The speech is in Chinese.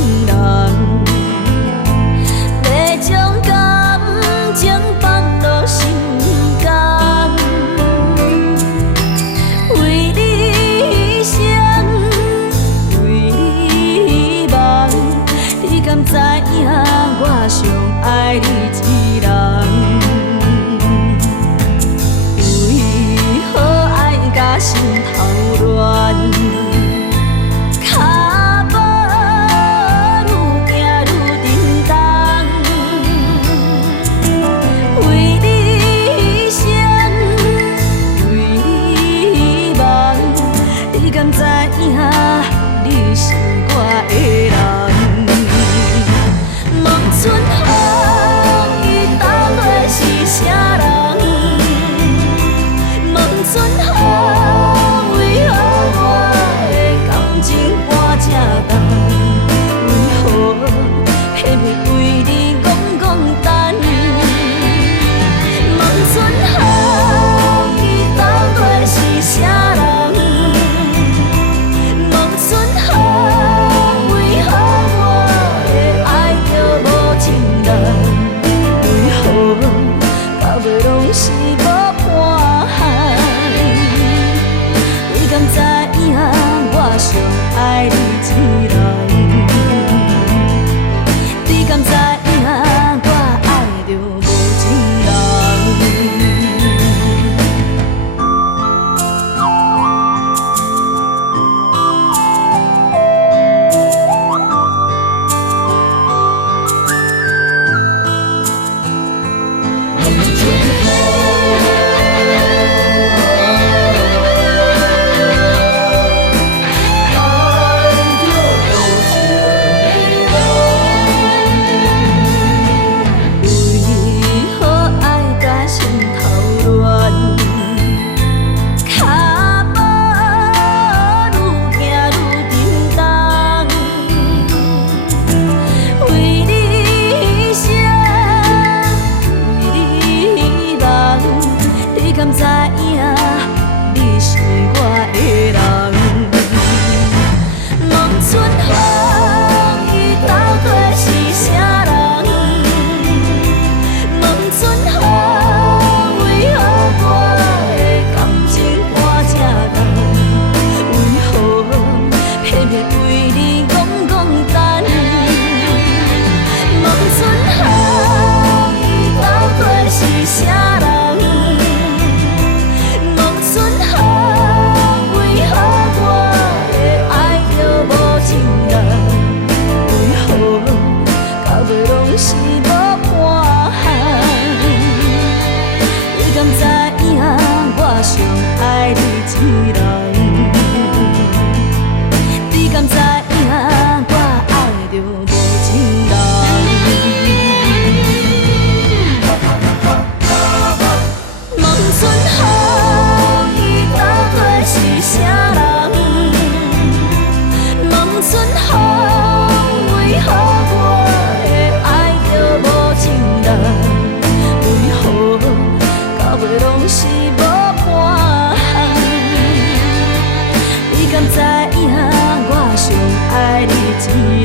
情人，要将感情放落心间，为你生，为你梦，你敢知影我上爱你一人？为何爱甲心头乱？脚步愈行愈沉重，为你生，为你梦，你敢知影你是我的人？望春风，伊到底是啥人？望春风，为何我的感情半这重？为何偏偏为你戆戆等？望春风，伊到底是啥人？望春风，为何我的爱着无情人？为何到尾拢是无半项？你敢知影我上爱你一人？你敢知影我爱着无情人？为何爱甲心头乱？脚步愈行愈沉重，为你生，为你梦，你敢知影你是我的人？望春风，伊到底是啥人？望春风，为何我的感情半这重？为何偏偏为你戆戆等？望春风，伊到底是啥人？望春风，为何我的爱着无情人？为何到尾拢是无半项？你敢知影我上爱你一人？你敢知影我爱着无情人？望春风，伊到底是啥人？望春风，为何我的爱着无情人？为何到尾拢是无半项？你敢知影我上爱你一